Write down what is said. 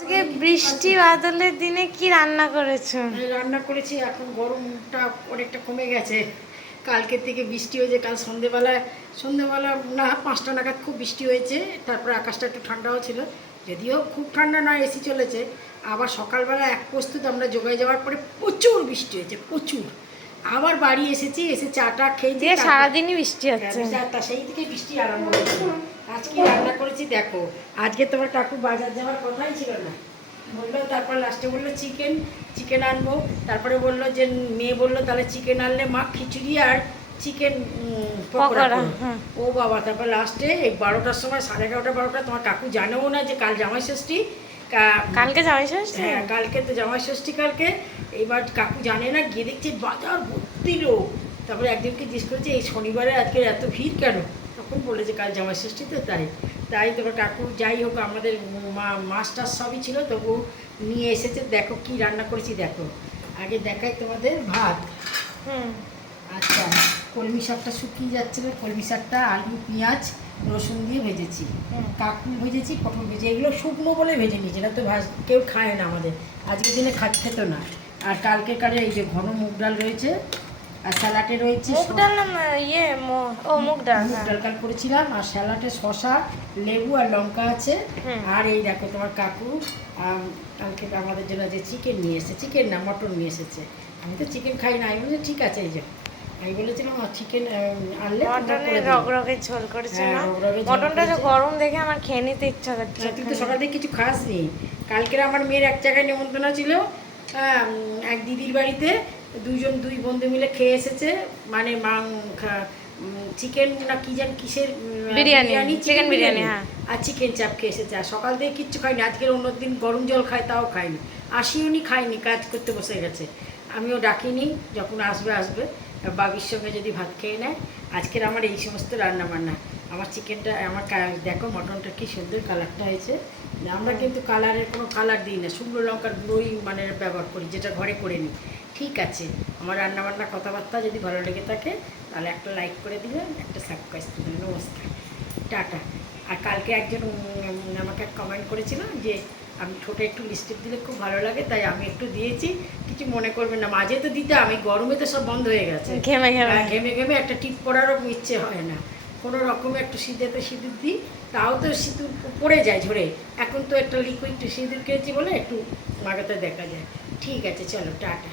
আজকে বৃষ্টি বাদলের দিনে কি রান্না করেছো? রান্না করেছি। এখন গরমটা অনেকটা কমে গেছে। কালকের থেকে বৃষ্টি হয়েছে। কাল সন্ধেবেলা না 5টা নাগাদ খুব বৃষ্টি হয়েছে। তারপরে আকাশটা একটু ঠান্ডাও ছিল, যদিও খুব ঠান্ডা নয়, এসি চলেছে। আবার সকালবেলা এক প্রস্তুত আমরা যোগায় যাওয়ার পরে প্রচুর বৃষ্টি হয়েছে, প্রচুর। আবার বাড়ি এসেছি, এসে চাটা খেয়েছি। সারাদিনই বৃষ্টি হচ্ছে, সেই থেকে বৃষ্টি আরম্ভ হয়েছে। আজকে রান্না করেছি দেখো। আজকে তোমার কাকু বাজার যাওয়ার কথাই ছিল না, বললো। তারপর লাস্টে বললো চিকেন আনবো। তারপরে বললো যে মেয়ে বললো তাহলে চিকেন আনলে মা খিচুড়ি আর চিকেন পকোড়া। ও বাবা, তারপর লাস্টে এই 12টার সময়, 11:30 12টা, তোমার কাকু জানেও না যে কাল জামাই ষষ্ঠী। কালকে জামাই ষষ্ঠী? হ্যাঁ, কালকে তো জামাই ষষ্ঠী কালকে। এইবার কাকু জানে না, গিয়ে দেখছি বাজার ভর্তি লোক। তারপরে একদিনকে জিজ্ঞেস করেছে এই শনিবারে আজকে এত ভিড় কেন? তখন বলেছে কাল জামাই ষষ্ঠী তো, তাই তোমার কাকু যাই হোক আমাদের মাছ টাছ সবই ছিল, তবু নিয়ে এসেছে। দেখো কি রান্না করেছি দেখো। আগে দেখাই তোমাদের ভাত। আচ্ছা, কলমি শাকটা শুকিয়ে যাচ্ছে, কলমি শাকটা আলু পেঁয়াজ রসুন দিয়ে ভেজেছি। কাকুল ভেজেছি, পটল ভেজে, এগুলো শুকনো বলে ভেজে নিয়েছি, না তো কেউ খায় না আমাদের, আজকের দিনে খেত না। আর কালকে এই যে ঘন মুগ ডাল রয়েছে, আর স্যালাডে রয়েছে মুগ ডাল মুগ ডাল কাল করেছিলাম। আর স্যালাডে শসা, লেবু আর লঙ্কা আছে। আর এই দেখো তোমার কাকু কালকে আমাদের জন্য যে চিকেন নিয়ে এসেছে, চিকেন না মটন নিয়ে এসেছে। আমি তো চিকেন খাই না, আমি বলছি ঠিক আছে। এই যে আমি বলেছিলাম চিকেন আনলে মটনের রগরগের ঝোল করেছে না? মটনটা তো গরম দেখে আমার খেয়ে নিতে ইচ্ছা করছে। তুই তো সকাল থেকে কিছু খাসনি। কালকের আমার মেয়ের এক জায়গায় নিমন্ত্রণ ছিল, এক দিদির বাড়িতে। দুই বন্ধু মিলে খেয়ে এসেছে, মানে চিকেন না কি যেন কিসের বিরিয়ানি, চিকেন বিরিয়ানি, হ্যাঁ, আর চিকেন চাপ খেয়ে এসেছে। আর সকাল থেকে কিচ্ছু খাইনি। আজকের অন্যদিন গরম জল খায়, তাও খাইনি। আসিওনি, খাইনি, কাজ করতে বসে গেছে। আমিও ডাকিনি, যখন আসবে বাবির সঙ্গে যদি ভাত খেয়ে নেয়। আজকের আমার এই সমস্ত রান্না বান্না। আমার চিকেনটা, আমার দেখো মটনটা কি সুন্দর কালারটা হয়েছে। আমরা কিন্তু কালারের কোনো কালার দিই না, শুকনো লঙ্কার গুঁড়োই মানে ব্যবহার করি, যেটা ঘরে করে নিই। ঠিক আছে, আমার রান্নাবান্না কথাবার্তা যদি ভালো লেগে থাকে তাহলে একটা লাইক করে দিবেন, একটা সাবস্ক্রাইব করে দেবেন। নমস্কার, টাটা। আর কালকে একজন আমাকে কমেন্ট করেছিল যে আমি ঠোঁটে একটু লিপস্টিক দিলে খুব ভালো লাগে, তাই আমি একটু দিয়েছি। কিছু মনে করবেন না, মাঝে তো দিতে, আমি গরমে তো সব বন্ধ হয়ে গেছে, ঘেমে একটা টিপ পড়ারও ইচ্ছে হয় না। কোনো রকমে একটু সিঁদুর দিই, তাও তো সিঁদুর পড়ে যায় ঝরে। এখন তো একটা লিকুইড সিঁদুর কিনেছি বলে একটু মাগাতে দেখা যায়। ঠিক আছে, চলো টাটা।